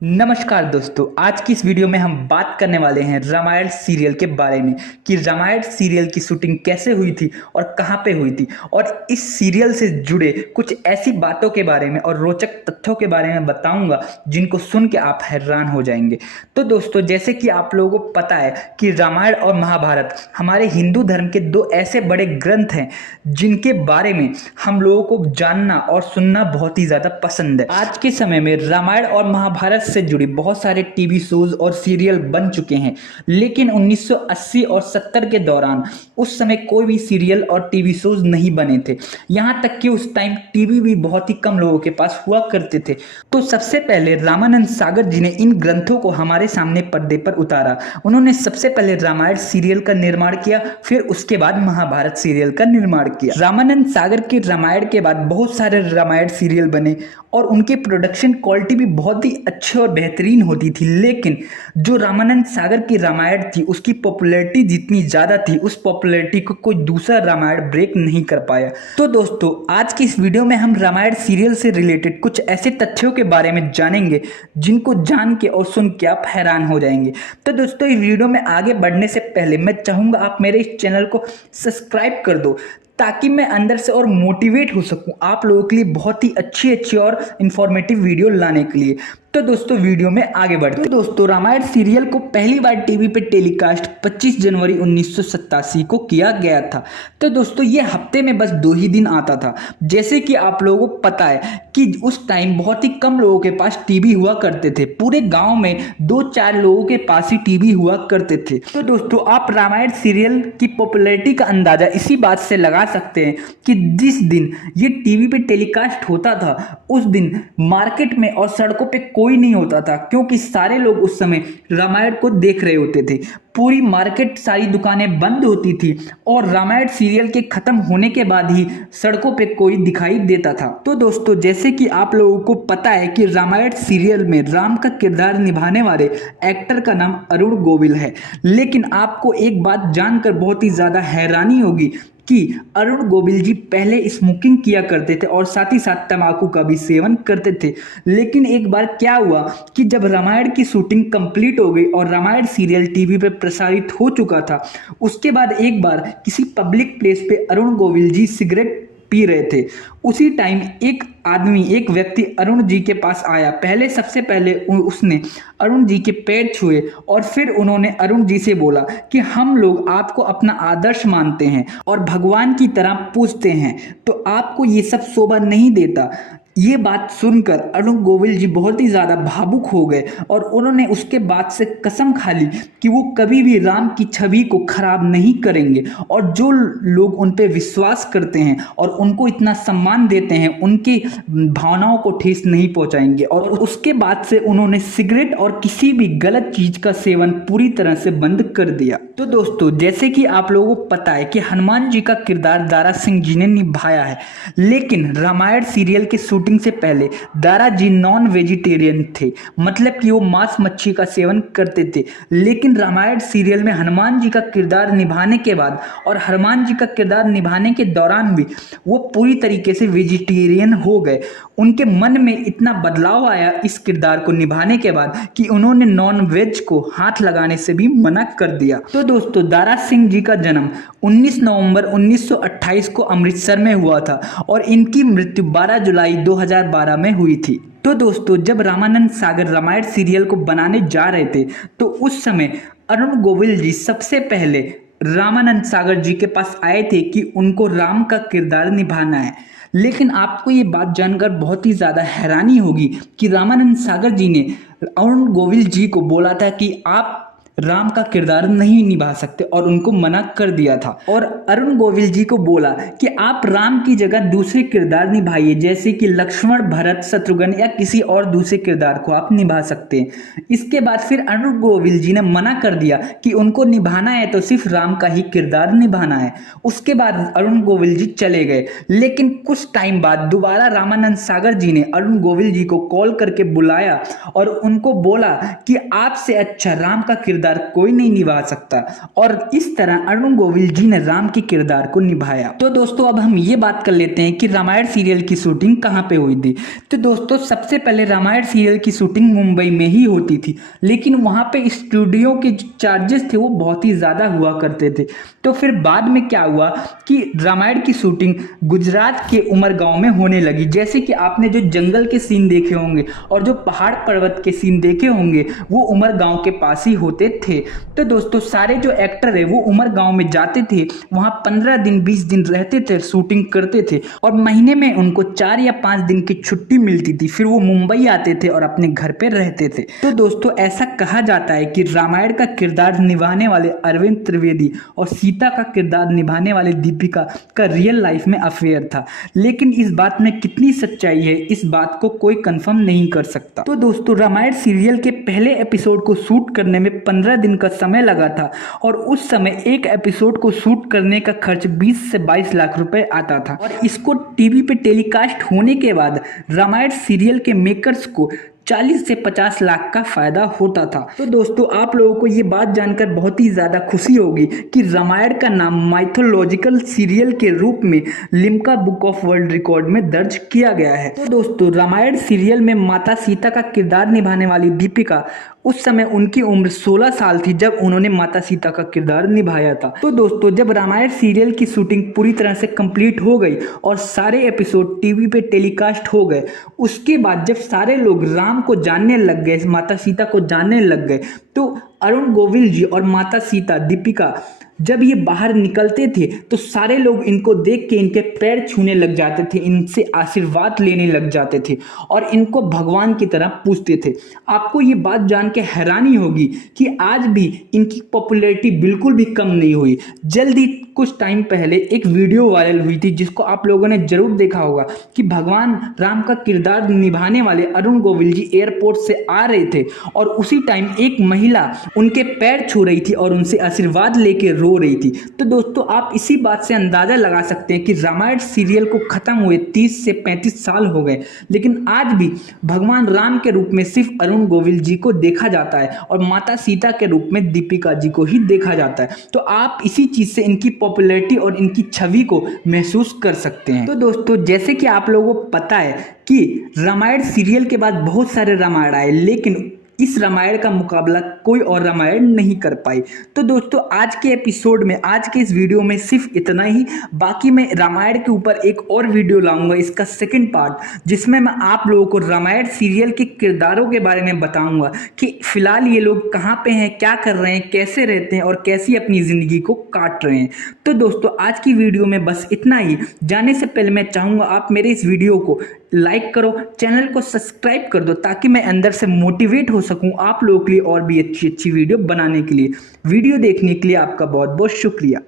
नमस्कार दोस्तों, आज की इस वीडियो में हम बात करने वाले हैं रामायण सीरियल के बारे में कि रामायण सीरियल की शूटिंग कैसे हुई थी और कहां पे हुई थी और इस सीरियल से जुड़े कुछ ऐसी बातों के बारे में और रोचक तथ्यों के बारे में बताऊंगा जिनको सुन के आप हैरान हो जाएंगे। तो दोस्तों, जैसे कि आप लोगों को पता है कि रामायण और महाभारत हमारे हिंदू धर्म के दो ऐसे बड़े ग्रंथ हैं जिनके बारे में हम लोगों को जानना और सुनना बहुत ही ज़्यादा पसंद है। आज के समय में रामायण और महाभारत से जुड़ी बहुत सारे टीवी शोज और सीरियल बन चुके हैं, लेकिन 1980 और 70 के दौरान उस समय कोई भी सीरियल और टीवी शोज नहीं बने थे। यहां तक कि उस टाइम टीवी भी बहुत ही कम लोगों के पास हुआ करते थे। तो सबसे पहले रामानंद सागर जी ने इन ग्रंथों को हमारे सामने पर्दे पर उतारा। उन्होंने सबसे पहले रामायण सीरियल का निर्माण किया, फिर उसके बाद महाभारत सीरियल का निर्माण किया। रामानंद सागर के रामायण के बाद बहुत सारे रामायण सीरियल बने और उनके प्रोडक्शन क्वालिटी भी बहुत ही अच्छे और बेहतरीन होती थी, लेकिन जो रामानंद सागर की रामायण थी उसकी पॉपुलैरिटी जितनी ज़्यादा थी उस पॉपुलैरिटी को कोई दूसरा रामायण ब्रेक नहीं कर पाया। तो दोस्तों, आज की इस वीडियो में हम रामायण सीरियल से रिलेटेड कुछ ऐसे तथ्यों के बारे में जानेंगे जिनको जान के और सुन के आप हैरान हो जाएंगे। तो दोस्तों, इस वीडियो में आगे बढ़ने से पहले मैं चाहूँगा आप मेरे इस चैनल को सब्सक्राइब कर दो ताकि मैं अंदर से और मोटिवेट हो सकूं आप लोगों के लिए बहुत ही अच्छी अच्छी और इन्फॉर्मेटिव वीडियो लाने के लिए। तो दोस्तों, वीडियो में आगे बढ़ते हैं। तो दोस्तों, रामायण सीरियल को पहली बार टीवी पे टेलीकास्ट 25 जनवरी 1987 को किया गया था। तो दोस्तों, ये हफ्ते में बस 2 ही दिन आता था। जैसे कि आप लोगों को पता है कि उस टाइम बहुत ही कम लोगों के पास टीवी हुआ करते थे। पूरे गांव में 2-4 लोगों के पास ही टीवी हुआ करते थे। तो दोस्तों, आप रामायण सीरियल की पॉपुलैरिटी का अंदाजा इसी बात से लगा सकते हैं कि जिस दिन ये टीवी पे टेलीकास्ट होता था उस दिन मार्केट में और सड़कों पे कोई नहीं होता था, क्योंकि सारे लोग उस समय रामायण को देख रहे होते थे। पूरी मार्केट, सारी दुकानें बंद होती थी और रामायण सीरियल के खत्म होने के बाद ही सड़कों पे कोई दिखाई देता था। तो दोस्तों, जैसे कि आप लोगों को पता है कि रामायण सीरियल में राम का किरदार निभाने वाले एक्टर का नाम अरुण गोविल है, लेकिन आपको एक बात जानकर बहुत ही ज्यादा हैरानी होगी कि अरुण गोविल जी पहले स्मोकिंग किया करते थे और साथ ही साथ तंबाकू का भी सेवन करते थे। लेकिन एक बार क्या हुआ कि जब रामायण की शूटिंग कंप्लीट हो गई और रामायण सीरियल टीवी पे प्रसारित हो चुका था, उसके बाद एक बार किसी पब्लिक प्लेस पे अरुण गोविल जी सिगरेट पी रहे थे। उसी टाइम एक आदमी, एक व्यक्ति अरुण जी के पास आया। सबसे पहले उसने अरुण जी के पैर छुए और फिर उन्होंने अरुण जी से बोला कि हम लोग आपको अपना आदर्श मानते हैं और भगवान की तरह पूजते हैं, तो आपको ये सब शोभा नहीं देता। ये बात सुनकर अरुण गोविल जी बहुत ही ज़्यादा भावुक हो गए और उन्होंने उसके बाद से कसम खा ली कि वो कभी भी राम की छवि को खराब नहीं करेंगे और जो लोग उन पे विश्वास करते हैं और उनको इतना सम्मान देते हैं उनकी भावनाओं को ठेस नहीं पहुंचाएंगे। और उसके बाद से उन्होंने सिगरेट और किसी भी गलत चीज़ का सेवन पूरी तरह से बंद कर दिया। तो दोस्तों, जैसे कि आप लोगों को पता है कि हनुमान जी का किरदार दारा सिंह जी ने निभाया है, लेकिन रामायण सीरियल के शूटिंग से पहले दारा जी नॉन वेजिटेरियन थे, मतलब कि वो मांस मच्छी का सेवन करते थे। लेकिन रामायण सीरियल में हनुमान जी का किरदार निभाने के बाद और हनुमान जी का किरदार निभाने के दौरान भी वो पूरी तरीके से वेजिटेरियन हो गए। उनके मन में इतना बदलाव आया इस किरदार को निभाने के बाद कि उन्होंने नॉन वेज को हाथ लगाने से भी मना कर दिया। तो दोस्तों, दारा सिंह जी का जन्म 19 नवंबर 1928 को अमृतसर में हुआ था और इनकी मृत्यु 12 जुलाई 2012 में हुई थी। तो दोस्तों, जब रामानंद सागर रामायण सीरियल को बनाने जा रहे थे तो उस समय अरुण गोविल जी सबसे पहले रामानंद सागर जी के पास आए थे कि उनको राम का किरदार निभाना है। लेकिन आपको ये बात जानकर बहुत ही ज़्यादा हैरानी होगी कि रामानंद सागर जी ने अरुण गोविल जी को बोला था कि आप राम का किरदार नहीं निभा सकते और उनको मना कर दिया था। और अरुण गोविल जी को बोला कि आप राम की जगह दूसरे किरदार निभाइए, जैसे कि लक्ष्मण, भरत, शत्रुघ्न या किसी और दूसरे किरदार को आप निभा सकते हैं। इसके बाद फिर अरुण गोविल जी ने मना कर दिया कि उनको निभाना है तो सिर्फ राम का ही किरदार निभाना है। उसके बाद अरुण गोविल जी चले गए। लेकिन कुछ टाइम बाद दोबारा रामानंद सागर जी ने अरुण गोविल जी को कॉल करके बुलाया और उनको बोला कि आपसे अच्छा राम का किरदार किरदार कोई नहीं निभा सकता और इस तरह अरुण गोविल जी ने राम के किरदार को निभाया। तो दोस्तों अब हम ये बात कर लेते हैं कि रामायण सीरियल की शूटिंग कहाँ पे हुई थी। तो दोस्तों सबसे पहले रामायण सीरियल की शूटिंग मुंबई में ही होती थी, लेकिन वहाँ पे स्टूडियो के जो चार्जेस थे वो बहुत ही ज़्यादा हुआ करते थे। तो फिर बाद में क्या हुआ कि रामायण की शूटिंग गुजरात के उमरगांव में होने लगी। जैसे कि आपने जो जंगल के सीन देखे होंगे और जो पहाड़ पर्वत के सीन देखे होंगे वो उमरगांव के पास ही होते थे। तो दोस्तों सारे जो एक्टर है वो उमरगांव में जाते थे, वहाँ 15 दिन 20 दिन रहते थे, शूटिंग करते थे और महीने में उनको 4 या 5 दिन की छुट्टी मिलती थी। फिर वो मुंबई आते थे और अपने घर पे रहते थे। तो दोस्तों ऐसा कहा जाता है कि रामायण का किरदार निभाने वाले अरविंद त्रिवेदी और सीता का किरदार निभाने वाले दीपिका का रियल लाइफ में अफेयर था, लेकिन इस बात में कितनी सच्चाई है इस बात को कोई कंफर्म नहीं कर सकता। तो दोस्तों रामायण सीरियल के पहले एपिसोड को शूट करने में 15 दिन का समय लगा था और उस समय एक एपिसोड को शूट करने का खर्च 20 से 22 लाख रुपए आता था और इसको टीवी पे टेलीकास्ट होने के बाद रामायण सीरियल के मेकर्स को 40 से 50 लाख का फायदा होता था। तो दोस्तों आप लोगों को ये बात जानकर बहुत ही ज़्यादा खुशी होगी कि रामायण का नाम माइथोलॉजिकल सीरियल के रूप में Limca book of world record में दर्ज किया गया है। तो दोस्तों रामायण सीरियल में माता सीता का किरदार निभाने वाली दीपिका, उस समय उनकी उम्र 16 साल थी जब उन्होंने माता सीता का किरदार निभाया था। तो दोस्तों जब रामायण सीरियल की शूटिंग पूरी तरह से कंप्लीट हो गई और सारे एपिसोड टीवी पे टेलीकास्ट हो गए, उसके बाद जब सारे लोग राम को जानने लग गए, माता सीता को जानने लग गए, तो अरुण गोविल जी और माता सीता दीपिका जब ये बाहर निकलते थे तो सारे लोग इनको देख के इनके पैर छूने लग जाते थे, इनसे आशीर्वाद लेने लग जाते थे और इनको भगवान की तरह पूजते थे। आपको ये बात जान के हैरानी होगी कि आज भी इनकी पॉपुलैरिटी बिल्कुल भी कम नहीं हुई। जल्द ही कुछ टाइम पहले एक वीडियो वायरल हुई थी जिसको आप लोगों ने जरूर देखा होगा कि भगवान राम का किरदार निभाने वाले अरुण गोविल जी एयरपोर्ट से आ रहे थे और उसी टाइम एक महिला उनके पैर छू रही थी और उनसे आशीर्वाद लेके रो रही थी। तो दोस्तों आप इसी बात से अंदाजा लगा सकते हैं कि रामायण सीरियल को खत्म हुए 30 से 35 साल हो गए, लेकिन आज भी भगवान राम के रूप में सिर्फ अरुण गोविल जी को देखा जाता है और माता सीता के रूप में दीपिका जी को ही देखा जाता है। तो आप इसी चीज से इनकी पॉपुलैरिटी और इनकी छवि को महसूस कर सकते हैं। तो दोस्तों जैसे कि आप लोगों को पता है कि रामायण सीरियल के बाद बहुत सारे रामायण आए, लेकिन इस रामायण का मुकाबला कोई और रामायण नहीं कर पाई। तो दोस्तों आज के एपिसोड में, आज के इस वीडियो में सिर्फ इतना ही। बाकी मैं रामायण के ऊपर एक और वीडियो लाऊंगा, इसका सेकंड पार्ट, जिसमें मैं आप लोगों को रामायण सीरियल के किरदारों के बारे में बताऊंगा कि फिलहाल ये लोग कहाँ पे हैं, क्या कर रहे हैं, कैसे रहते हैं और कैसी अपनी ज़िंदगी को काट रहे हैं। तो दोस्तों आज की वीडियो में बस इतना ही। जाने से पहले मैं चाहूँगा आप मेरे इस वीडियो को लाइक करो, चैनल को सब्सक्राइब कर दो ताकि मैं अंदर से मोटिवेट हो सकूं आप लोगों के लिए और भी अच्छी अच्छी वीडियो बनाने के लिए। वीडियो देखने के लिए आपका बहुत बहुत शुक्रिया।